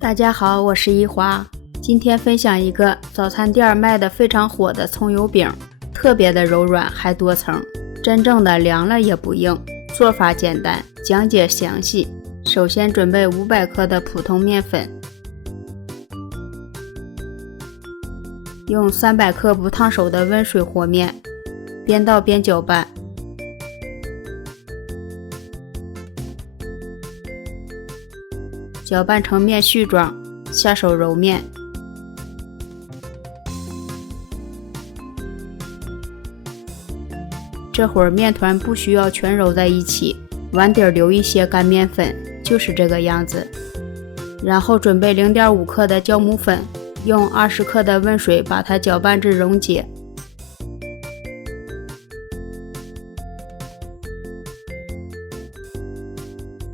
大家好，我是一华。今天分享一个早餐店卖的非常火的葱油饼，特别的柔软还多层，真正的凉了也不硬。做法简单，讲解详细。首先准备500克的普通面粉，用300克不烫手的温水和面，边倒边搅拌。搅拌成面絮状，下手揉面。这会儿面团不需要全揉在一起，碗底留一些干面粉，就是这个样子。然后准备0.5克的酵母粉，用20克的温水把它搅拌至溶解。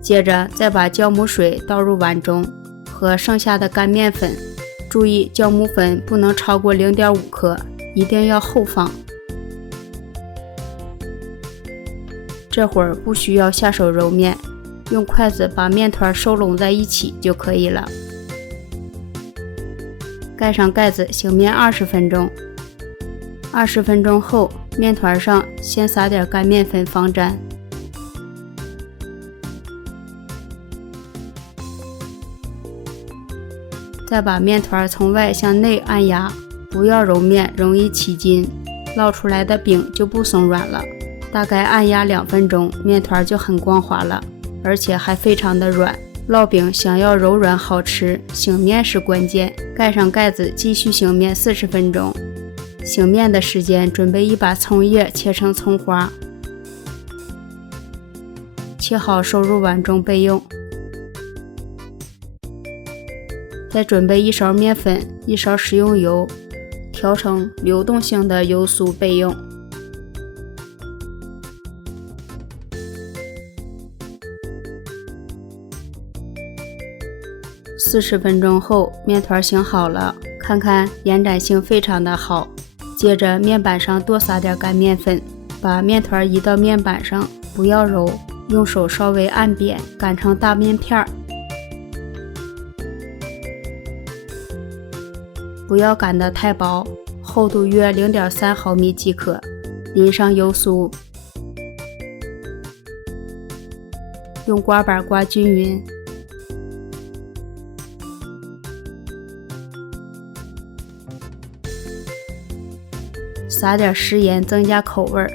接着再把酵母水倒入碗中，和剩下的干面粉，注意酵母粉不能超过0.5克，一定要后放。这会儿不需要下手揉面，用筷子把面团收拢在一起就可以了。盖上盖子醒面20分钟。20分钟后，面团上先撒点干面粉防粘。再把面团从外向内按压，不要揉面，容易起筋，烙出来的饼就不松软了。大概按压2分钟，面团就很光滑了，而且还非常的软。烙饼想要柔软好吃，醒面是关键。盖上盖子继续醒面40分钟。醒面的时间，准备一把葱叶切成葱花，切好收入碗中备用。再准备1勺面粉，1勺食用油，调成流动性的油酥备用。40分钟后，面团醒好了，看看延展性非常的好。接着面板上多撒点干面粉，把面团移到面板上，不要揉，用手稍微按扁，擀成大面片儿。不要擀得太薄，厚度约0.3毫米即可。淋上油酥，用刮板刮均匀。撒点食盐增加口味，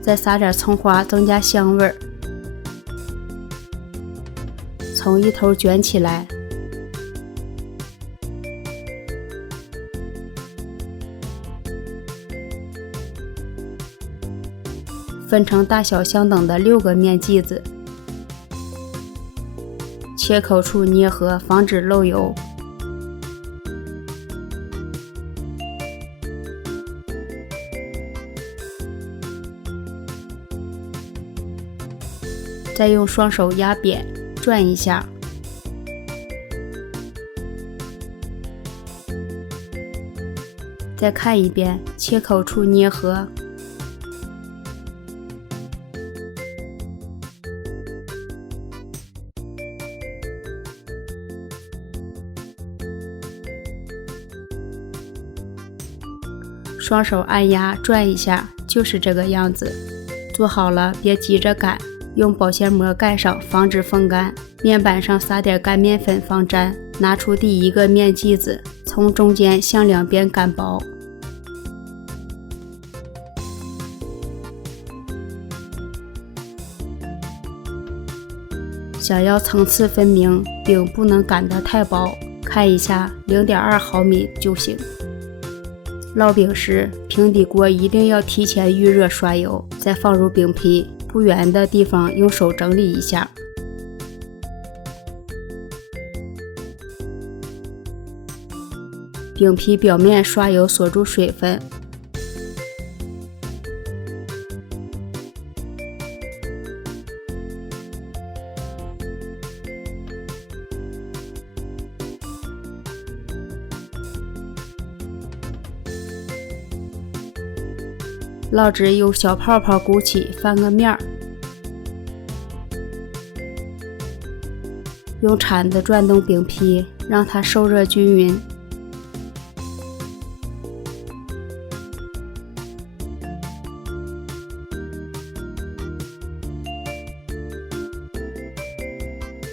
再撒点葱花增加香味。从一头卷起来，分成大小相等的6个面剂子，切口处捏合，防止漏油。再用双手压扁，转一下。再看一遍，切口处捏合。双手按压，转一下，就是这个样子。做好了，别急着擀。用保鲜膜盖上，防止风干。面板上撒点干面粉防粘。拿出第1个面剂子，从中间向两边擀薄。想要层次分明，饼不能擀得太薄，看一下0.2毫米就行。烙饼时，平底锅一定要提前预热刷油，再放入饼皮。不圆的地方用手整理一下。饼皮表面刷油锁住水分。烙纸用小泡泡鼓起，翻个面儿。用铲子转动饼皮，让它受热均匀。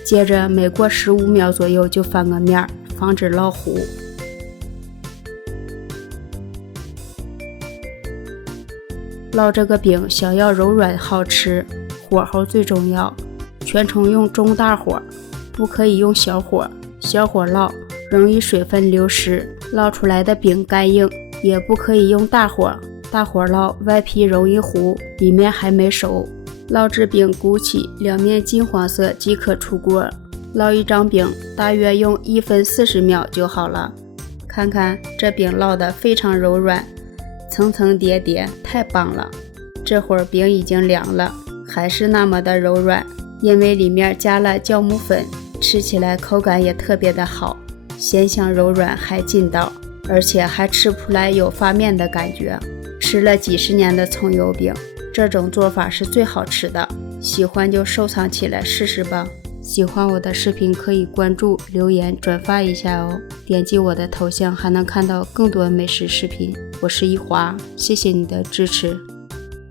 接着每过15秒左右就翻个面，防止烙糊。烙这个饼想要柔软好吃，火候最重要，全程用中大火，不可以用小火。小火烙容易水分流失，烙出来的饼干硬。也不可以用大火，大火烙外皮容易糊，里面还没熟。烙制饼鼓起，两面金黄色即可出锅。烙一张饼大约用1分40秒就好了。看看这饼烙得非常柔软，层层叠叠，太棒了。这会儿饼已经凉了，还是那么的柔软，因为里面加了酵母粉，吃起来口感也特别的好，鲜香柔软还劲道，而且还吃不出来有发面的感觉。吃了几十年的葱油饼，这种做法是最好吃的，喜欢就收藏起来试试吧。喜欢我的视频可以关注、留言、转发一下哦。点击我的头像还能看到更多美食视频。我是一华，谢谢你的支持。